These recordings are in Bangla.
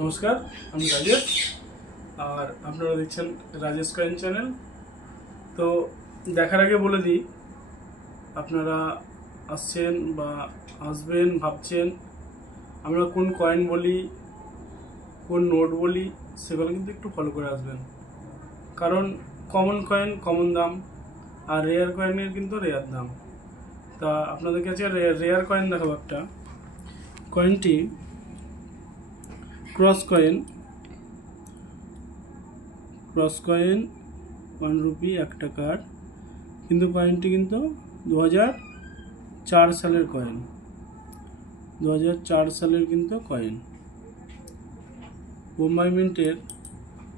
নমস্কার, আমি রাজেশ আর আপনারা দেখছেন রাজেশ কয়েন চ্যানেল। তো দেখার আগে বলে দিই, আপনারা আসছেন বা আসবেন ভাবছেন আমরা কোন কয়েন বলি, কোন নোট বলি, সেগুলো কিন্তু একটু ফলো করে আসবেন। কারণ কমন কয়েন কমন দাম আর রেয়ার কয়েনের কিন্তু রেয়ার দাম। তা আপনাদের কাছে রেয়ার কয়েন দেখাবো। একটা কয়েনটি ক্রস কয়েন 1 রুপি 1 টাকার, কিন্তু কয়েনটি কিন্তু 2004 সালের কয়েন। 2004 সালের কিন্তু কয়েন, বোম্বাই মিন্টের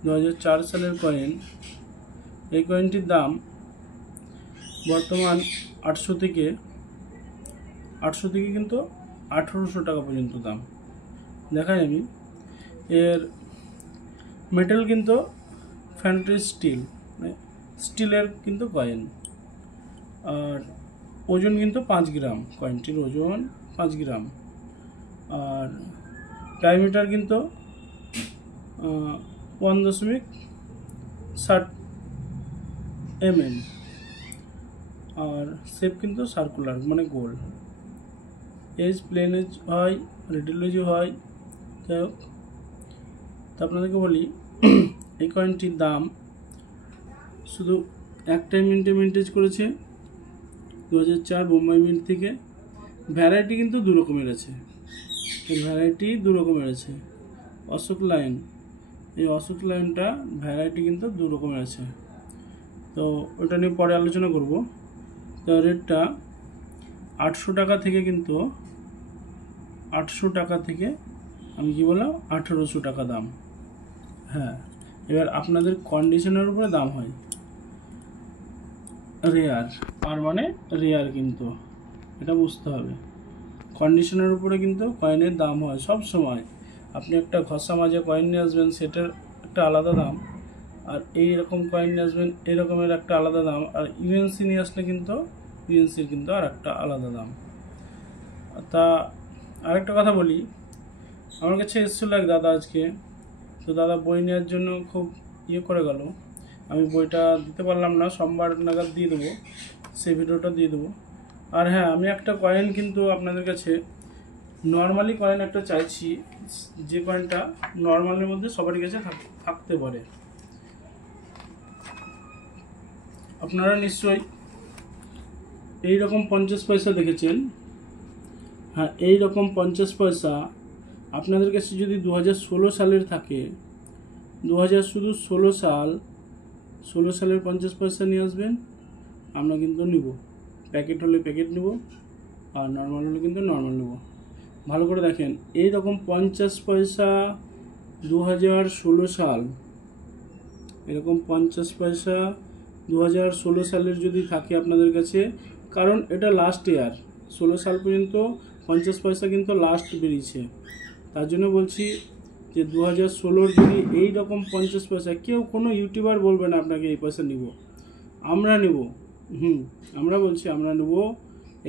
2004 সালের কয়েন। এই কয়েনটির দাম বর্তমান 800 থেকে কিন্তু 1800 টাকা পর্যন্ত দাম। দেখাই আমি, এর মেটাল কিন্তু ফ্যান্ট্রি স্টিলের কিন্তু কয়েন, আর ওজন কিন্তু 5 গ্রাম, কয়েনটির ওজন 5 গ্রাম। আর ডায়ামিটার কিন্তু 1.60 mm, আর শেপ কিন্তু সার্কুলার মানে গোল। এজ প্লেন এজ হয়, রিডল এজও হয়। যাই হোক, তো আপনাদেরকে বলি এই কয়েনটির দাম শুধু একটাই মিন্টেজ করেছে 2004 বোম্বাই মিন্ট থেকে। ভ্যারাইটি কিন্তু দু রকমের আছে, অশোক লাইন, এই অশোক লাইনটা ভ্যারাইটি কিন্তু দু রকমের আছে। তো ওটা নিয়ে পরে আলোচনা করব। তো রেটটা 800 টাকা থেকে, কিন্তু 800 টাকা থেকে আমি কি বললাম 1800 টাকা দাম। হ্যাঁ, এবার আপনাদের কন্ডিশনের উপরে দাম হয়। রেয়ার আর মানে রেয়ার, কিন্তু এটা বুঝতে হবে। কন্ডিশনের উপরে কিন্তু কয়েনের দাম হয় সব সময়। আপনি একটা ঘষা মাজা কয়েন নিয়ে আসবেন, সেটার একটা আলাদা দাম, আর এই রকম কয়েন নিয়ে আসবেন এই রকমের একটা আলাদা দাম, আর ইউএনসি নিয়ে আসলে কিন্তু ইউএনসির কিন্তু আর একটা আলাদা দাম। তা আরেকটা কথা বলি, আমার কাছে এসেছিল এক দাদা আজকে। তো দাদা বই নেওয়ার জন্য খুব করে গেল। আমি বইটা দিতে পারলাম না, সোমবার নাগাদ দিয়ে দেবো, সেই ভিডিওটা দিয়ে দেবো। আর হ্যাঁ, আমি একটা কয়েন কিন্তু আপনাদের কাছে নর্মালি কয়েন একটা চাইছি, যে কয়েনটা নর্মালের মধ্যে সবারই কাছে থাকতে পারে। আপনারা নিশ্চয়ই এই রকম 50 পয়সা দেখেছেন। হ্যাঁ, এই রকম 50 পয়সা আপনাদের কাছে যদি 2016 সালের থাকে, 2016 সালের 50 পয়সা নিয়ে আসবেন, আমরা কিন্তু নিব। প্যাকেট হলে প্যাকেট নেব, আর নর্মাল হলে কিন্তু নর্মাল নেব। ভালো করে দেখেন, এই রকম 50 পয়সা 2016 সাল, এরকম 50 পয়সা 2016 সালের যদি থাকে আপনাদের কাছে, কারণ এটা লাস্ট ইয়ার, 16 সাল পর্যন্ত 50 পয়সা কিন্তু লাস্ট বেরিয়েছে। তার জন্য বলছি যে 2016 যদি এই রকম 50 পয়সা, কেউ কোনো ইউটিউবার বলবে না আপনাকে এই পয়সা নিব, আমরা নেব। আমরা বলছি আমরা নেব।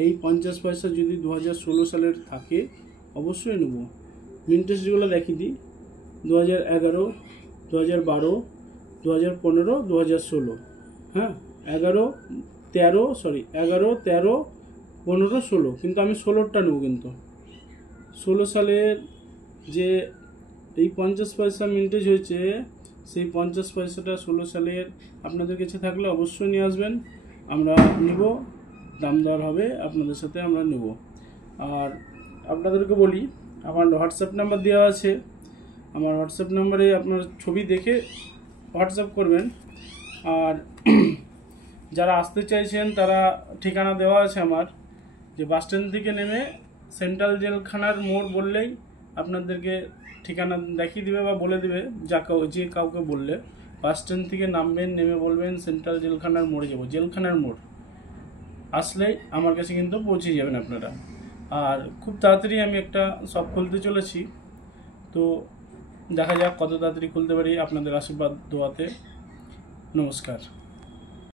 এই 50 পয়সা যদি 2016 সালের থাকে অবশ্যই নেব। মিন্টেজগুলো দেখিয়ে দিই, 2011, 2012, 2015, 2016। হ্যাঁ, 11, 13, 15, 16, কিন্তু আমি 16টা নেব। কিন্তু 16 সালের যে এই 50 পয়সা মিন্টেজ হয়েছে, সেই 50 পয়সাটা 16 সালের আপনাদের কাছে থাকলে অবশ্যই নিয়ে আসবেন, আমরা নেব। দাম দেওয়ার হবে আপনাদের সাথে, আমরা নেব। আর আপনাদেরকে বলি, আমার হোয়াটসঅ্যাপ নাম্বার দেওয়া আছে। আমার হোয়াটসঅ্যাপ নাম্বারে আপনার ছবি দেখে হোয়াটসঅ্যাপ করবেন। আর যারা আসতে চাইছেন তারা ঠিকানা দেওয়া আছে আমার, যে বাস স্ট্যান্ড থেকে নেমে সেন্ট্রাল জেলখানার মোড় বললেই আপনাদেরকে ঠিকানা দেখিয়ে দিবে বা বলে দিবে। যে কাউকে বললে বাস স্ট্যান্ড থেকে নামবেন, নেমে বলবেন সেন্ট্রাল জেলখানার মোড়ে যাব, জেলখানার মোড় আসলেই আমার কাছে কিন্তু পৌঁছে যাবেন আপনারা। আর খুব তাড়াতাড়ি আমি একটা শপ খুলতে চলেছি, তো দেখা যাক কত তাড়াতাড়ি খুলতে পারি আপনাদের আশীর্বাদ দোয়াতে। নমস্কার।